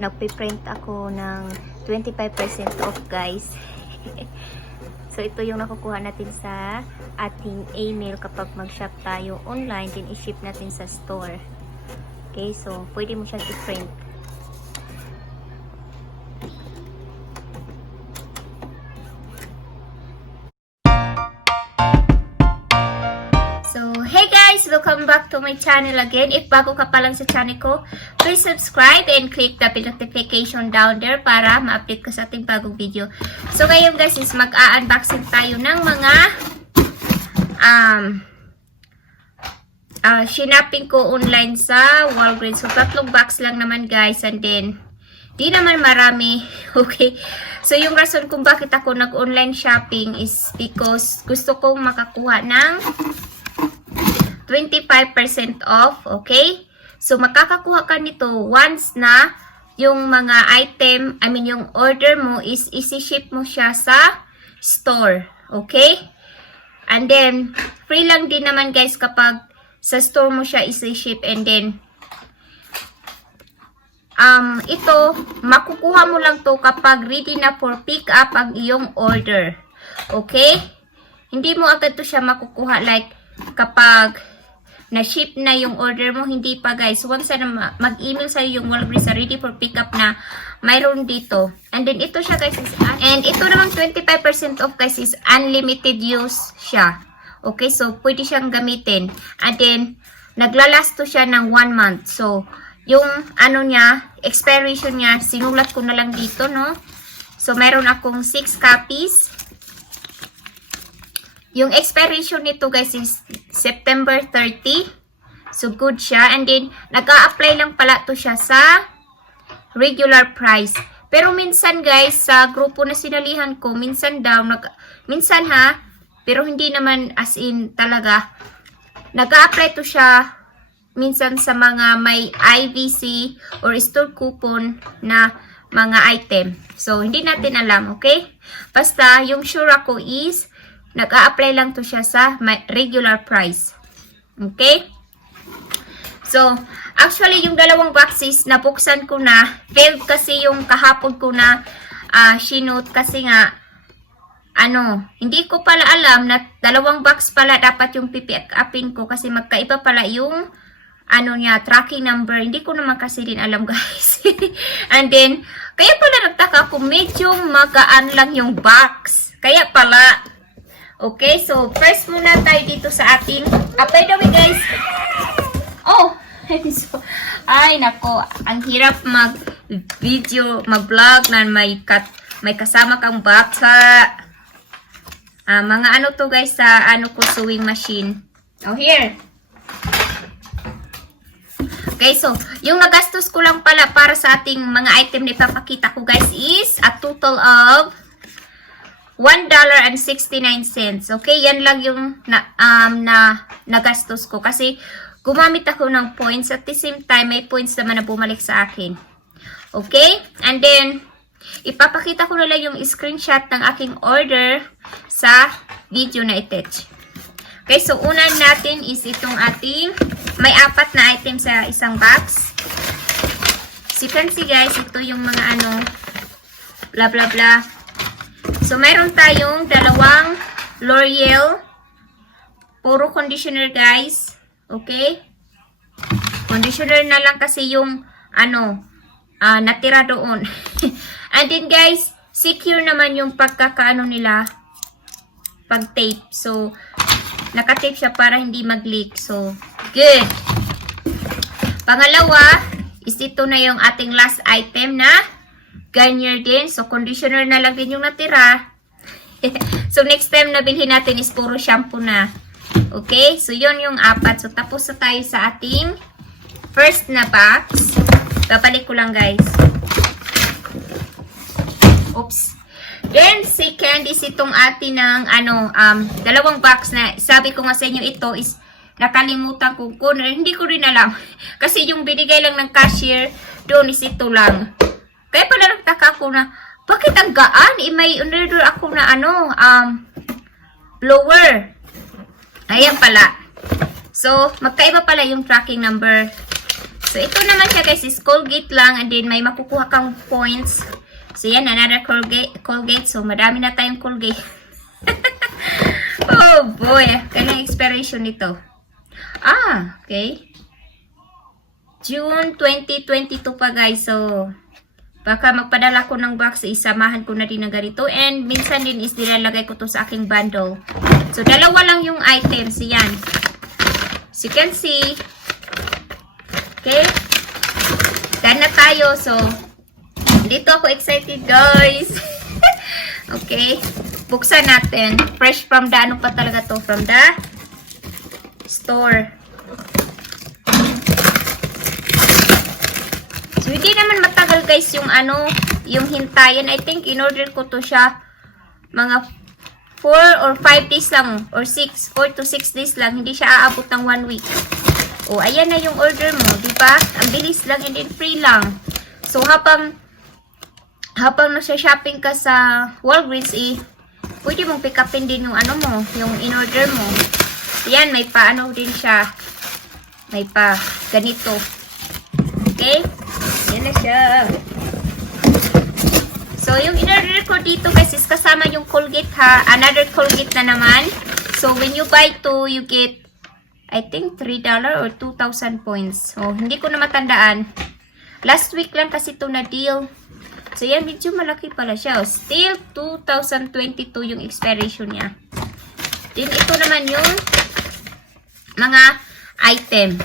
nagpiprint ako ng 25% off, guys. So, ito yung nakukuha natin sa ating email kapag mag-shop tayo online, din i-ship natin sa store. Okay, so, pwede mo siyang i-print. So, hey guys! Welcome back to my channel again. If bago ka pa lang sa channel ko, please subscribe and click the notification down there para ma-update ka sa ating bagong video. So, ngayon guys is mag-unboxing tayo ng mga shinaping ko online sa Walgreens. So, 3 box lang naman guys, and then di naman marami. Okay. So, yung rason kung bakit ako nag-online shopping is because gusto kong makakuha ng 25% off, okay? So, makakakuha ka nito once na yung mga item, yung order mo is isi-ship mo siya sa store, okay? And then, free lang din naman guys kapag sa store mo siya isi-ship, and then, ito, makukuha mo lang to kapag ready na for pick up ang iyong order, okay? Hindi mo agad to siya makukuha like kapag na-ship na yung order mo, hindi pa guys. Once na mag-email sa'yo yung Walgreens ready for pickup na mayroon dito. And then ito siya guys and ito naman 25% off guys is unlimited use siya. Okay, so pwede siyang gamitin. And then naglalast to siya ng 1 month. So yung niya, expiration niya, sinulat ko na lang dito, no? So mayroon akong 6 copies. Yung expiration nito guys is September 30. So good siya. And then nag-a-apply lang pala to siya sa regular price. Pero minsan guys, sa grupo na sinalihan ko, minsan daw, minsan ha, pero hindi naman as in talaga. Nag-a-apply to siya minsan sa mga may IVC or store coupon na mga item. So hindi natin alam, okay? Basta yung sure ako is nag-a-apply lang to siya sa regular price. Okay? So, actually, yung 2 boxes, nabuksan ko na. Failed kasi yung kahapon ko na shinote kasi nga, hindi ko pala alam na 2 box pala dapat yung pipick upin ko kasi magkaiba pala yung niya, tracking number. Hindi ko naman kasi din alam guys. And then, kaya pala nagtaka ko, medyo magaan lang yung box. Kaya pala, okay, so first muna tayo dito sa ating, by the way guys, so, ay nako, ang hirap mag-video, mag-vlog na may kasama kang bata. Mga to guys sa ko sewing machine. Here. Okay, so, yung nagastos ko lang pala para sa ating mga item na ipapakita ko guys is a total of $1.69. Okay, yan lang yung nagastos ko. Kasi, gumamit ako ng points. At the same time, may points naman na bumalik sa akin. Okay? And then, ipapakita ko na lang yung screenshot ng aking order sa video na attach. Okay, so una natin is itong ating, may 4 na item sa isang box. So, you can see guys, ito yung mga blah blah blah. So, mayroon tayong 2 L'Oreal. Puro conditioner, guys. Okay? Conditioner na lang kasi yung, natira doon. And then, guys, secure naman yung pagkakaano nila, pag-tape. So, naka-tape siya para hindi mag-leak. So, good. Pangalawa, is ito na yung ating last item na Garnier din. So, conditioner na lang din yung natira. So, next time na bilhin natin is puro shampoo na. Okay? So, yun yung 4. So, tapos na tayo sa ating first na box. Babalik ko lang, guys. Oops. Then, second is itong atin ng, 2 box na, sabi ko nga sa inyo, ito is nakalimutan ko. Hindi ko rin alam. Kasi yung binigay lang ng cashier, doon is ito lang. Kaya pala nagtaka ko na, bakit ang gaan? May order ako na blower. Ayan pala. So, magkaiba pala yung tracking number. So, ito naman siya guys is Colgate lang and then may makukuha kang points. So, yan, another Colgate. So, madami na tayong Colgate. Oh boy, kailang expiration nito. Okay. June 2022 pa guys. So, baka magpadala ko ng box, isamahan ko na din ng ganito. And minsan din is nilalagay ko to sa aking bundle. So, dalawa lang yung items. Yan. As you can see. Okay. Done na tayo. So, dito ako excited guys. Okay. Buksan natin. Fresh from the, ano pa talaga to? From the store. So, hindi naman matagal guys yung ano, yung hintayan. I think in-order ko to siya mga 4 or 5 days lang. Or 4 to 6 days lang. Hindi siya aabot ng 1 week. O, ayan na yung order mo. Diba? Ang bilis lang and then free lang. So, habang nasa-shopping ka sa Walgreens, pwede mong pick upin din yung ano mo, yung in-order mo. Yan, may pa ano din siya. May pa ganito. Okay? Yan na siya. So, yung in-order ko dito guys is kasama yung Colgate ha. Another Colgate na naman. So, when you buy 2, you get, I think, $3 or 2,000 points. So, hindi ko na matandaan. Last week lang kasi ito na deal. So, yan, medyo malaki pala siya. Still, 2022 yung expiration niya. Then, ito naman yung mga item.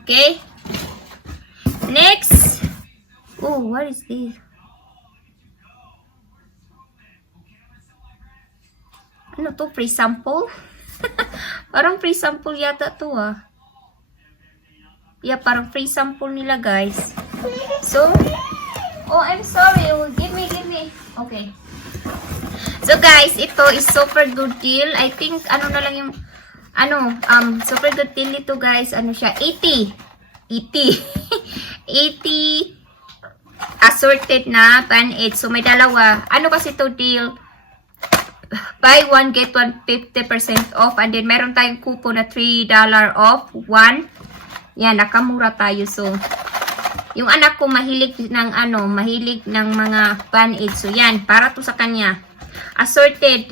Okay? Next. Oh, what is this? Ano to? Free sample? Parang free sample yata to Yeah, parang free sample nila guys. So, oh, I'm sorry. Oh, give me. Okay. So, guys, ito is super good deal. I think, ano na lang yung, super good deal nito, guys. Ano siya? 80 assorted na pan-aid. So, may dalawa. Ano kasi to deal? Buy one, get one 50% off. And then, meron tayong coupon na $3 off. One. Yan, nakamura tayo. So, yung anak ko mahilig ng mga pan-aid. So, yan. Para to sa kanya. Assorted.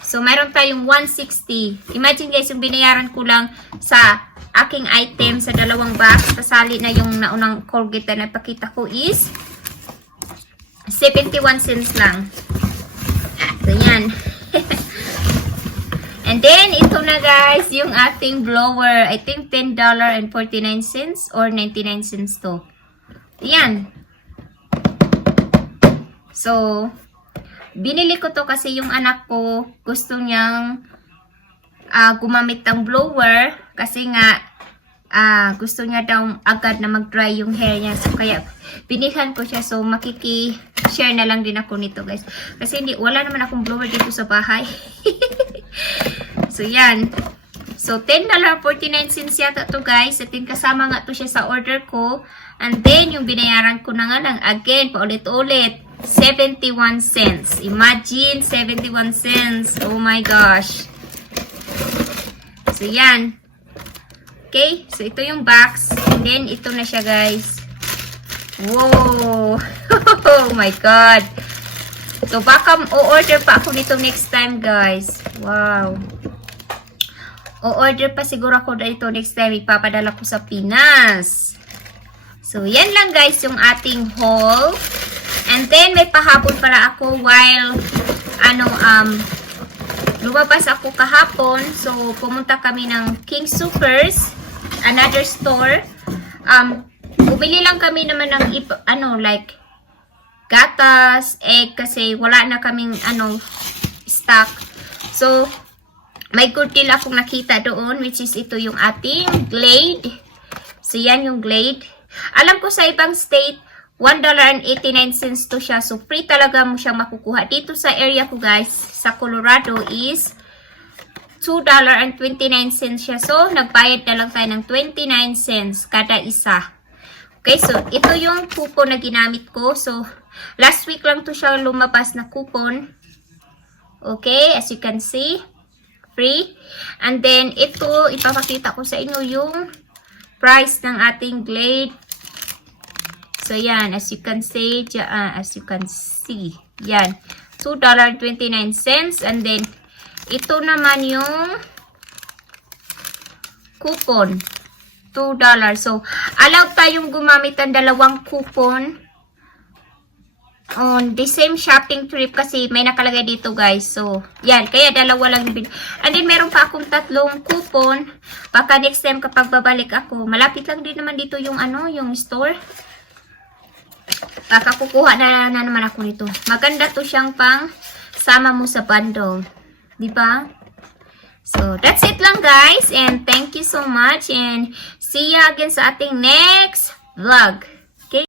So, mayroon tayong 160. Imagine guys, yung binayaran ko lang sa aking item sa dalawang box. Kasali na yung naunang Colgate na napakita ko is 71 cents lang. So, yan. And then, ito na guys, yung ating blower. I think $10.49 or 99 cents to. Yan. So, binili ko to kasi yung anak ko gusto niyang gumamit ng blower kasi nga gusto niya daw agad na mag-dry yung hair niya. So, kaya binilhan ko siya. So, makiki-share na lang din ako nito, guys. Kasi wala naman akong blower dito sa bahay. So, yan. So, $10.49 yata to, guys. At kasama nga to siya sa order ko. And then, yung binayaran ko na nga lang, again, paulit-ulit, 71 cents. Imagine, 71 cents. Oh my gosh. So, yan. Okay, so ito yung box. And then, ito na siya, guys. Whoa! Oh my God! So, baka o-order pa ako dito next time, guys. Wow! O-order pa siguro ako dito next time. Ipapadala ko sa Pinas. So, yan lang, guys, yung ating haul. And then, may pahabol pala ako while, lumabas ako kahapon. So, pumunta kami ng King Soopers. Another store. Bumili lang kami naman ng like gatas, egg kasi wala na kaming stock. So, may good deal akong nakita doon which is ito yung ating Glade. So, yan yung Glade. Alam ko sa ibang state, $1.89 to siya. So, free talaga mo siyang makukuha. Dito sa area ko guys, sa Colorado is $2.29 siya. So, nagbayad na lang tayo ng 29 cents kada isa. Okay, so, ito yung coupon na ginamit ko. So, last week lang to siya lumabas na coupon. Okay, as you can see, free. And then, ito, ipapakita ko sa inyo yung price ng ating Glade. So, yan. As you can see, yan. $2.29. And then, ito naman yung coupon. $2. So, allowed tayong gumamit ng dalawang coupon on the same shopping trip kasi may nakalagay dito, guys. So, yan. Kaya dalawa lang yung and then, meron pa akong 3 coupon. Baka next time kapag babalik ako, malapit lang din naman dito yung yung store. Baka kukuha na naman ako nito. Maganda to siyang pang sama mo sa bundle. Diba? So, that's it lang, guys. And thank you so much. And see you again sa ating next vlog.